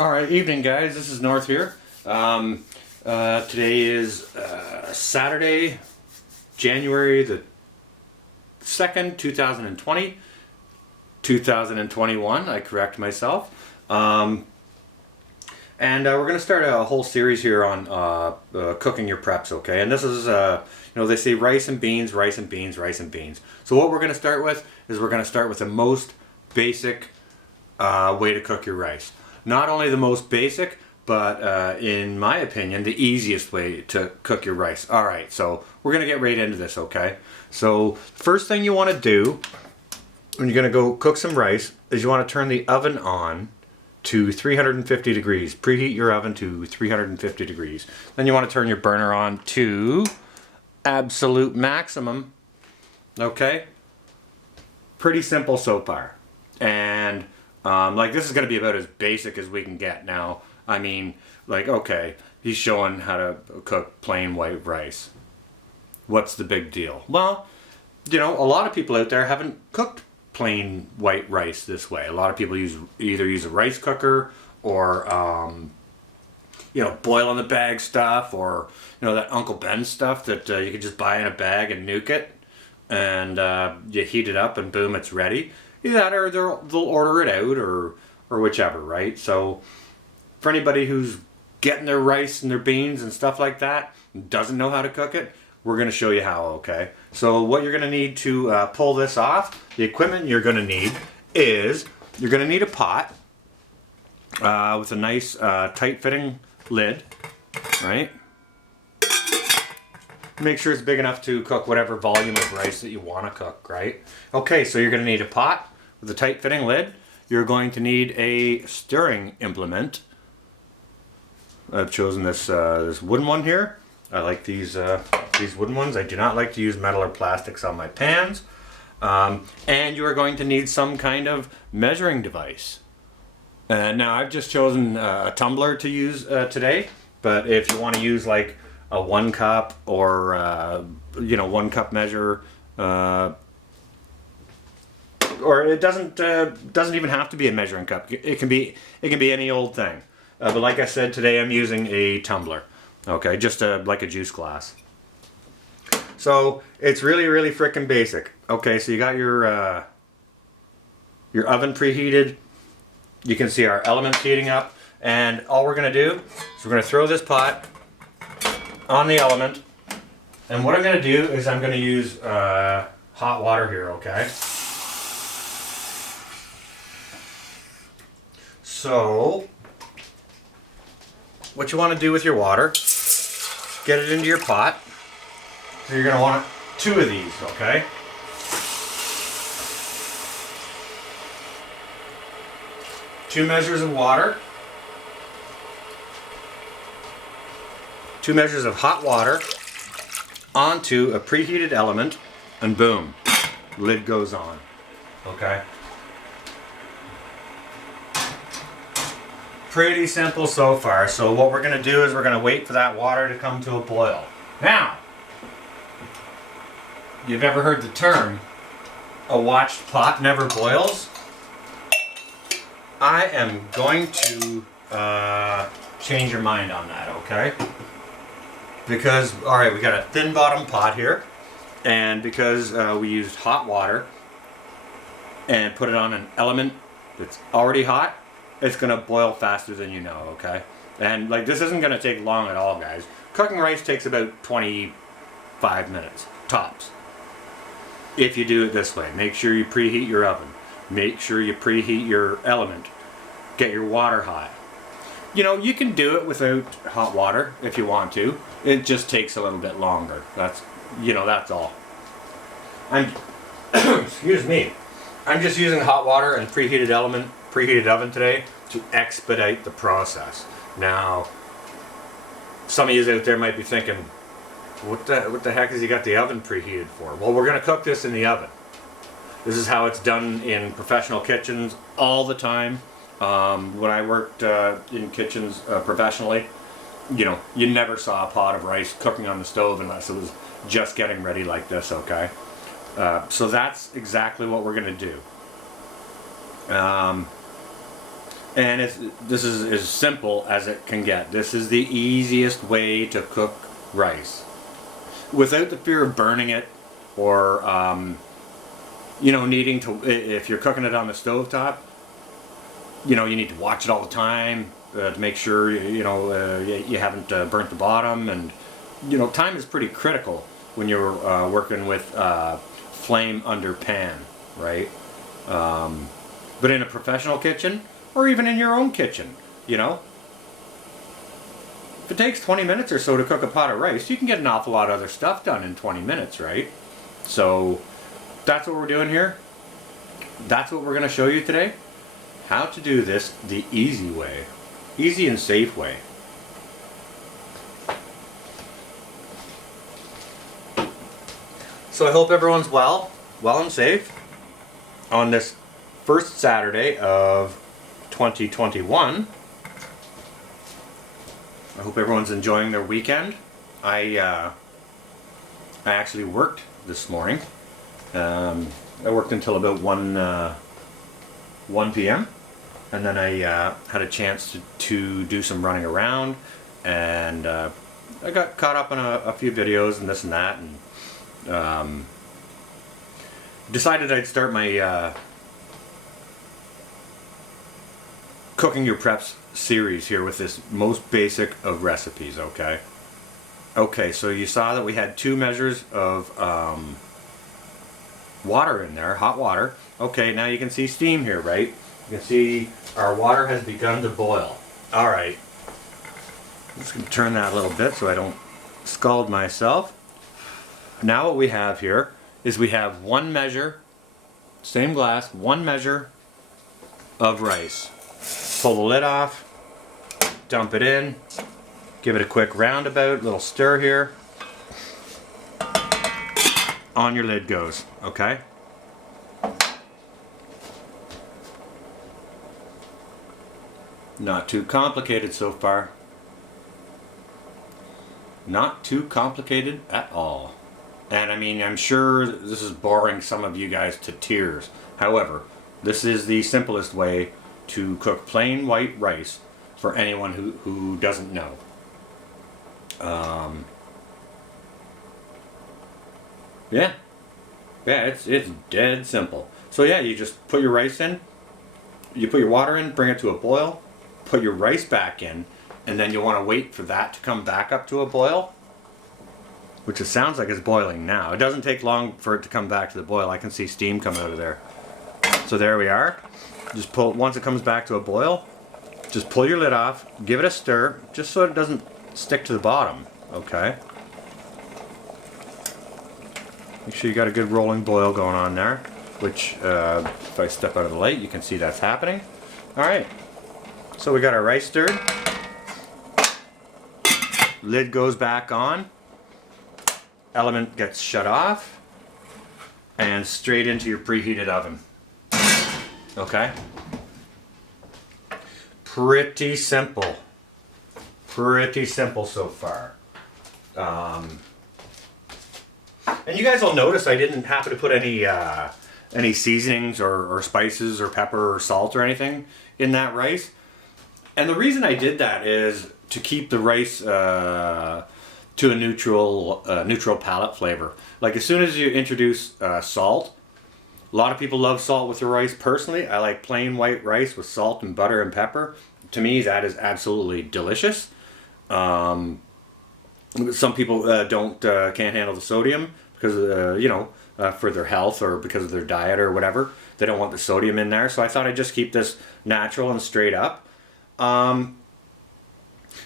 Alright, evening guys, this is North here. Today is Saturday, January the 2nd, 2020. 2021, I correct myself. And we're going to start a whole series here on cooking your preps, okay? And this is, they say rice and beans, rice and beans, rice and beans. So what we're going to start with is we're going to start with the most basic way to cook your rice. Not only the most basic, but in my opinion, the easiest way to cook your rice. Alright, so we're going to get right into this, okay? So first thing you want to do when you're going to go cook some rice is you want to turn the oven on to 350 degrees. Preheat your oven to 350 degrees. Then you want to turn your burner on to absolute maximum. Okay? Pretty simple so far. And this is going to be about as basic as we can get. Now, I mean, okay, he's showing how to cook plain white rice. What's the big deal? Well, a lot of people out there haven't cooked plain white rice this way. A lot of people either use a rice cooker or, boil on the bag stuff, or, that Uncle Ben stuff that you can just buy in a bag and nuke it. And you heat it up and boom, it's ready. Either that or they'll order it out or whichever, right? So for anybody who's getting their rice and their beans and stuff like that and doesn't know how to cook it, we're going to show you how, okay? So what you're going to need to pull this off, the equipment you're going to need is you're going to need a pot with a nice tight-fitting lid, right? Make sure it's big enough to cook whatever volume of rice that you want to cook, right? Okay, so you're going to need a pot with a tight-fitting lid. You're going to need a stirring implement. I've chosen this wooden one here. I like these wooden ones. I do not like to use metal or plastics on my pans. And you are going to need some kind of measuring device. Now, I've just chosen a tumbler to use today, but if you want to use like a 1 cup or 1 cup measure, or it doesn't even have to be a measuring cup. It can be any old thing. But like I said, today I'm using a tumbler. Okay, just like a juice glass. So it's really, really frickin' basic. Okay, so you got your oven preheated. You can see our elements heating up, and all we're gonna do is we're gonna throw this pot on the element, and what I'm going to do is I'm going to use hot water here, okay? So, what you want to do with your water, get it into your pot. So you're going to want 2 of these, okay? Two measures of water. 2 measures of hot water onto a preheated element, and boom, lid goes on. Okay? Pretty simple so far. So what we're going to do is we're going to wait for that water to come to a boil. Now, you've ever heard the term, a watched pot never boils? I am going to change your mind on that, okay? Because, alright, we got a thin bottom pot here, and because we used hot water and put it on an element that's already hot, it's going to boil faster than you know, okay? And this isn't going to take long at all, guys. Cooking rice takes about 25 minutes, tops. If you do it this way, make sure you preheat your oven. Make sure you preheat your element. Get your water hot. You can do it without hot water if you want to. It just takes a little bit longer. That's all. Excuse me. I'm just using hot water and preheated oven today to expedite the process. Now, some of you out there might be thinking, what the heck has he got the oven preheated for? Well, we're going to cook this in the oven. This is how it's done in professional kitchens all the time. When I worked in kitchens professionally, you never saw a pot of rice cooking on the stove unless it was just getting ready like this, okay? So that's exactly what we're going to do. And this is as simple as it can get. This is the easiest way to cook rice without the fear of burning it, or needing to, if you're cooking it on the stovetop, you need to watch it all the time to make sure you haven't burnt the bottom. And time is pretty critical when you're working with flame under pan, right? But in a professional kitchen, or even in your own kitchen, if it takes 20 minutes or so to cook a pot of rice, you can get an awful lot of other stuff done in 20 minutes, right? So that's what we're doing here. That's what we're going to show you today. How to do this the easy way. Easy and safe way. So I hope everyone's well and safe on this first Saturday of 2021. I hope everyone's enjoying their weekend. I actually worked this morning. I worked until about 1 p.m. and then I had a chance to do some running around, and I got caught up on a few videos and this and that, and decided I'd start my Cooking Your Preps series here with this most basic of recipes, okay? Okay, so you saw that we had 2 measures of water in there, hot water. Okay, now you can see steam here, right? You can see our water has begun to boil. Alright, I'm just going to turn that a little bit so I don't scald myself. Now what we have here is we have 1 measure, same glass, 1 measure of rice. Pull the lid off, dump it in, give it a quick roundabout, little stir here. On your lid goes, okay? Not too complicated so far. Not too complicated at all. And I mean, I'm sure this is boring some of you guys to tears. However, this is the simplest way to cook plain white rice for anyone who doesn't know. Yeah, it's dead simple. So yeah, you just put your rice in, you put your water in, bring it to a boil, put your rice back in, and then you want to wait for that to come back up to a boil, which it sounds like it's boiling now. It doesn't take long for it to come back to the boil. I can see steam coming out of there. So there we are. Just pull, once it comes back to a boil, just pull your lid off, give it a stir, just so it doesn't stick to the bottom, okay? Make sure you got a good rolling boil going on there, which if I step out of the light, you can see that's happening. Alright, so we got our rice stirred. Lid goes back on. Element gets shut off. And straight into your preheated oven. Okay? Pretty simple. Pretty simple so far. And you guys will notice I didn't happen to put any seasonings or spices or pepper or salt or anything in that rice. And the reason I did that is to keep the rice to a neutral palate flavor. Like as soon as you introduce salt, a lot of people love salt with their rice. Personally, I like plain white rice with salt and butter and pepper. To me, that is absolutely delicious. Some people can't handle the sodium because for their health or because of their diet or whatever. They don't want the sodium in there. So I thought I'd just keep this natural and straight up.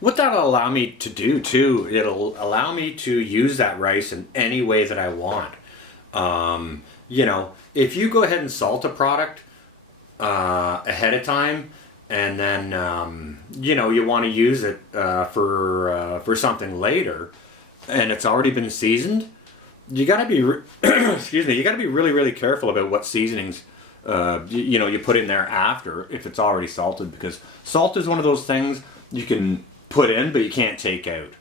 What that'll allow me to do too, it'll allow me to use that rice in any way that I want. If you go ahead and salt a product ahead of time, and then you want to use it for something later, and it's already been seasoned, you gotta be excuse me, you gotta be really, really careful about what seasonings you put in there after if it's already salted, because salt is one of those things you can put in but you can't take out.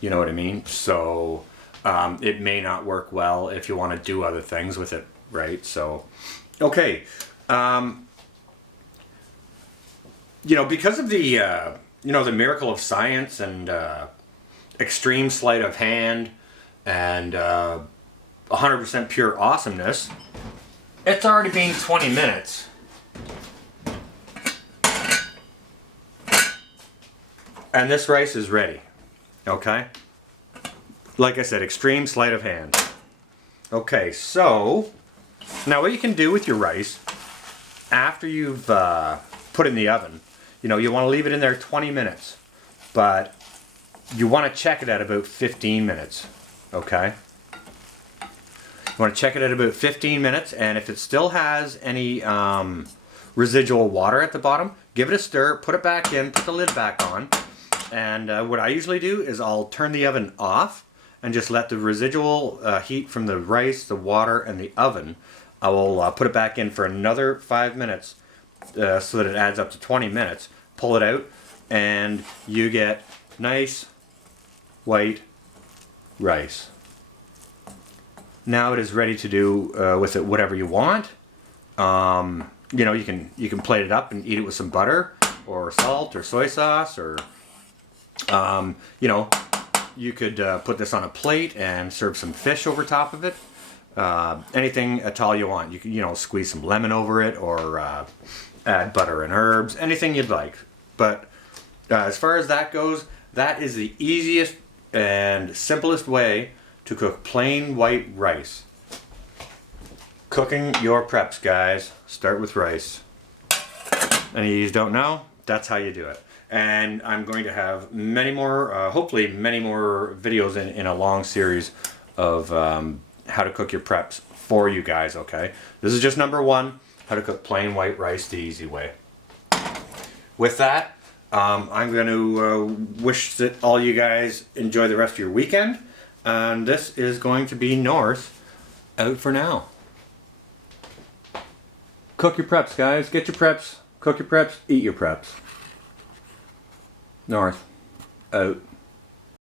You know what I mean? So it may not work well if you want to do other things with it, right? So okay. because of the the miracle of science and extreme sleight of hand and 100% pure awesomeness, it's already been 20 minutes. And this rice is ready. Okay? Like I said, extreme sleight of hand. Okay, so now what you can do with your rice after you've put it in the oven, you want to leave it in there 20 minutes, but you want to check it at about 15 minutes. Okay? You want to check it at about 15 minutes, and if it still has any residual water at the bottom, give it a stir, put it back in, put the lid back on, and what I usually do is I'll turn the oven off and just let the residual heat from the rice, the water, and the oven, I will put it back in for another 5 minutes so that it adds up to 20 minutes. Pull it out, and you get nice white rice. Now it is ready to do with it whatever you want. You can plate it up and eat it with some butter or salt or soy sauce, or you could put this on a plate and serve some fish over top of it. Anything at all you want. You can squeeze some lemon over it, or add butter and herbs. Anything you'd like. But as far as that goes, that is the easiest and simplest way to cook plain white rice. Cooking your preps, guys. Start with rice. Any of you don't know? That's how you do it. And I'm going to have many more, hopefully many more videos in a long series of how to cook your preps for you guys, okay? This is just number 1, how to cook plain white rice the easy way. With that, I'm going to wish that all you guys enjoy the rest of your weekend. And this is going to be North out for now. Cook your preps, guys. Get your preps. Cook your preps. Eat your preps. North out.